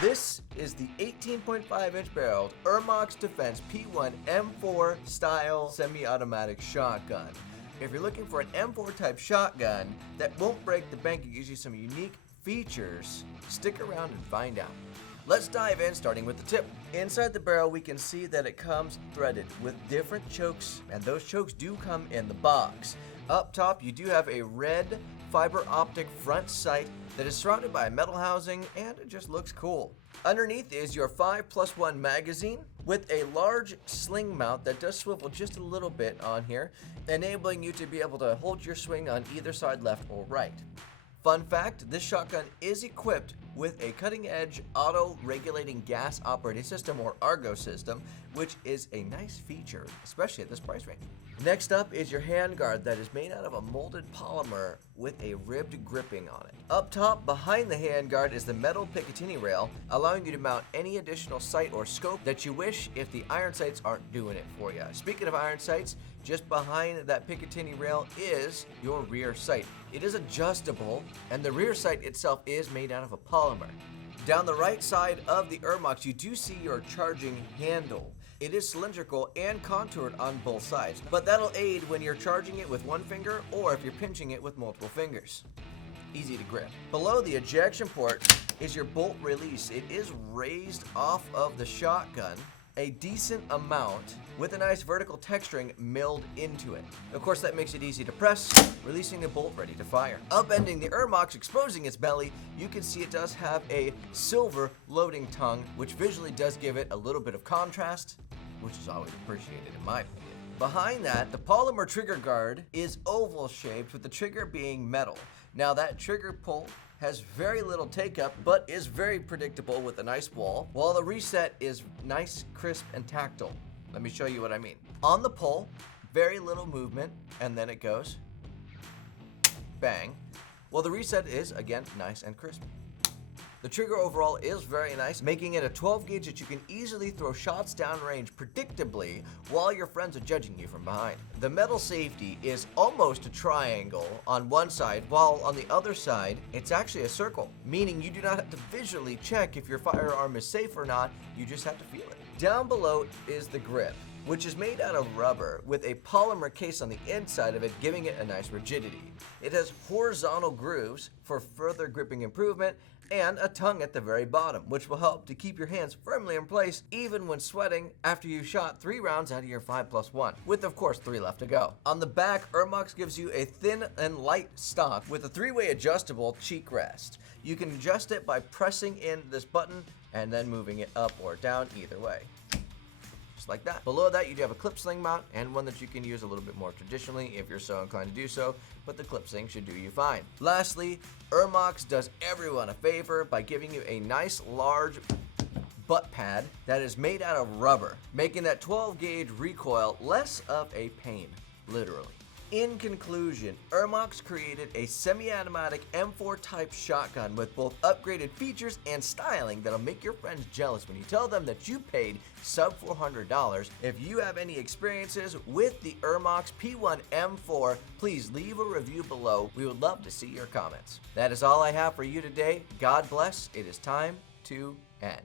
This is the 18.5-inch barreled Ermox Defense P1 M4 style semi-automatic shotgun. If you're looking for an M4 type shotgun that won't break the bank and gives you some unique features, stick around and find out. Let's dive in, starting with the tip. Inside the barrel, we can see that it comes threaded with different chokes, and those chokes do come in the box. Up top, you do have a red fiber optic front sight that is surrounded by a metal housing, and it just looks cool. Underneath is your 5+1 magazine with a large sling mount that does swivel just a little bit on here, enabling you to be able to hold your swing on either side, left or right. Fun fact, this shotgun is equipped with a cutting-edge auto-regulating gas operating system, or Argo system, which is a nice feature, especially at this price range. Next up is your handguard that is made out of a molded polymer with a ribbed gripping on it. Up top, behind the handguard, is the metal Picatinny rail, allowing you to mount any additional sight or scope that you wish if the iron sights aren't doing it for you. Speaking of iron sights, just behind that Picatinny rail is your rear sight. It is adjustable, and the rear sight itself is made out of a polymer. Down the right side of the Ermox, you do see your charging handle. It is cylindrical and contoured on both sides, but that'll aid when you're charging it with one finger or if you're pinching it with multiple fingers. Easy to grip. Below the ejection port is your bolt release. It is raised off of the shotgun a decent amount with a nice vertical texturing milled into it. Of course, that makes it easy to press, releasing the bolt ready to fire. Upending the Ermox, exposing its belly, you can see it does have a silver loading tongue, which visually does give it a little bit of contrast, which is always appreciated in my opinion. Behind that, the polymer trigger guard is oval shaped with the trigger being metal. Now that trigger pull has very little take-up, but is very predictable with a nice wall, while the reset is nice, crisp, and tactile. Let me show you what I mean. On the pull, very little movement, and then it goes bang. Well, the reset is, again, nice and crisp. The trigger overall is very nice, making it a 12 gauge that you can easily throw shots downrange predictably while your friends are judging you from behind. The metal safety is almost a triangle on one side, while on the other side, it's actually a circle, meaning you do not have to visually check if your firearm is safe or not, you just have to feel it. Down below is the grip, which is made out of rubber with a polymer case on the inside of it, giving it a nice rigidity. It has horizontal grooves for further gripping improvement, and a tongue at the very bottom, which will help to keep your hands firmly in place even when sweating after you shot 3 rounds out of your 5+1, with of course 3 left to go. On the back, Ermox gives you a thin and light stock with a 3-way adjustable cheek rest. You can adjust it by pressing in this button and then moving it up or down either way. Just like that. Below that, you do have a clip sling mount and one that you can use a little bit more traditionally if you're so inclined to do so, but the clip sling should do you fine. Lastly, Ermox does everyone a favor by giving you a nice large butt pad that is made out of rubber, making that 12 gauge recoil less of a pain, literally. In conclusion, Ermox created a semi-automatic M4 type shotgun with both upgraded features and styling that'll make your friends jealous when you tell them that you paid sub $400. If you have any experiences with the Ermox P1 M4, please leave a review below. We would love to see your comments. That is all I have for you today. God bless. It is time to end.